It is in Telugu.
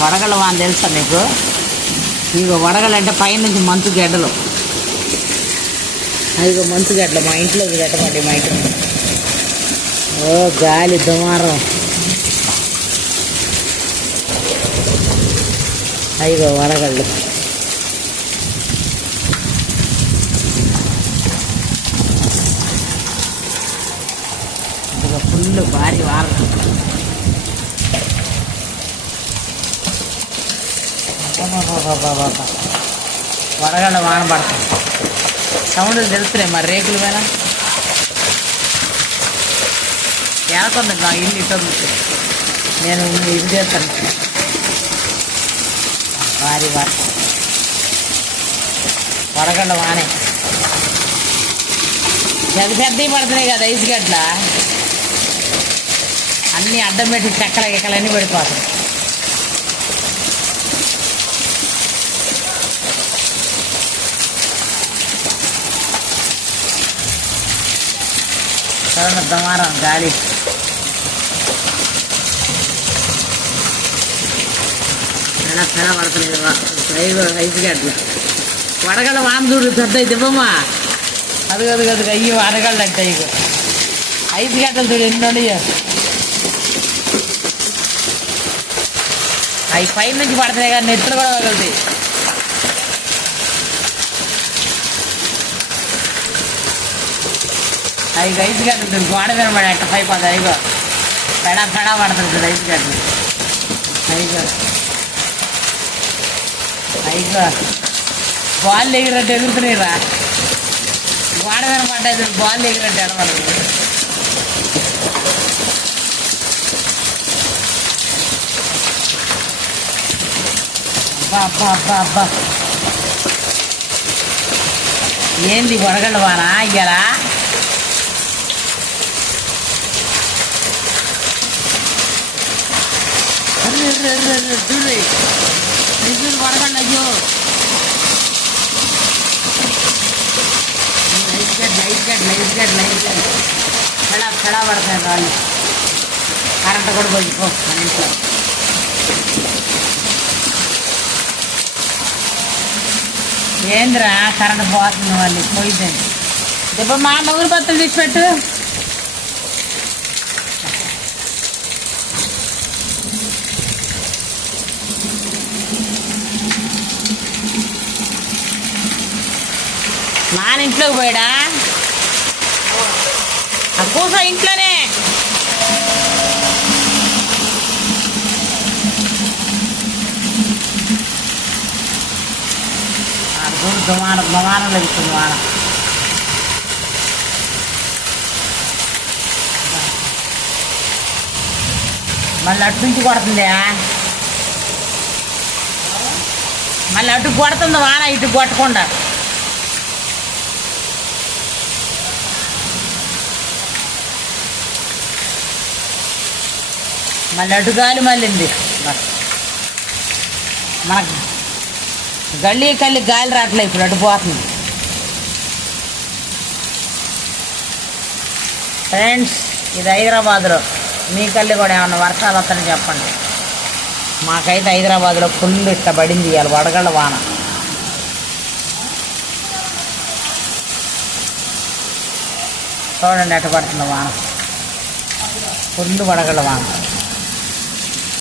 వడగళ్ళ వాన తెలుసా నీకు ఇగో వడగలంటే పైనుంచి మంచు గడ్డలు. అదిగో మంచు గడ్డలు మా ఇంట్లో గడ్డపడి మా ఇంట్లో. ఓ గాలి దుమారం. అదిగో వడగళ్ళు. ఇదిగో ఫుల్ భారీ వారం వడగండ వాన పడుతుంది సౌండ్ తెలుస్తున్నాయి మరి రేకుల మీద ఎనకొంది నా ఇల్లు ఇటు నేను ఇది చేస్తాను. వారి వారి. వడగండ వానే. పెద్ద పెద్దవి పడుతున్నాయి కదా ఐసు గడ్డ అన్నీ అడ్డం పెట్టి చెక్కల ఎక్కలన్నీ పడిపోతాయి. చూడండి దుమారం గాలి చాలా చాలా పడుతున్నాయి ఐదు ఐదు గంటలు వడగళ్ళ వాన చూడు పెద్ద దిబ్బమ్మా అది కాదు కాదు అయ్యి వడగళ్ళు అంటే ఇక ఐదు గంటలు చూడు ఎన్ని ఉన్నాయో గంటలు చూడు గోడ మీద పడి అట్ట పై పోతుంది అయిగో పెడా పెడా పడుతుంది చూడు ఐదు గంటలు అయిగో అయిగో బాల్ ఎగిరట్టు ఎగురుతున్నాయిరా గోడ మీద పడ్డాయి చూడు బాల్ ఎగిరట్టు ఎడబడుతుంది అబ్బా అబ్బా అబ్బా అబ్బా ఏంది వడగళ్ళ వాన ఇయ్యాలా అర్రే, అర్రే, అర్రే, చూడు చూడు వడగళ్ళు అయ్యో లైట్ గడ్ లైట్ గడ్ లైట్ గడ్ లైట్ గడ్ పడతాయి రాళ్ళు కరెంట్ కూడా పోయిపో మన ఇంట్లో ఏంద్రా కరెంట్ పోతుంది వాళ్ళు పోయిందండి ఇప్పుడు మా మొగుడు బత్తలు తీసి నాన్న ఇంట్లోకి పోయాడా? ఆ కూసో ఇంట్లోనే. చూడు దుమానం దుమానం లభిస్తుంది వాన మళ్ళీ అటు నుంచి కొడుతుందా? మళ్ళీ అటు కొడుతుంది వాన ఇటు కొట్టకుండా? మళ్ళీ అడుగాలి మళ్ళీంది మనకు గల్లీ కల్లి గాలి రావట్లే ఇప్పుడు అడ్డుపోతుంది ఫ్రెండ్స్ ఇది హైదరాబాద్లో. మీ కల్లి కూడా ఏమన్నా వర్షాలు వస్తాయని చెప్పండి. మాకైతే హైదరాబాద్లో ఫుల్ ఇట్ట పడింది ఇవాళ వడగళ్ళ వాన. చూడండి ఎట్ట పడుతుంది వాన. ఫుల్ వడగళ్ళ వాన.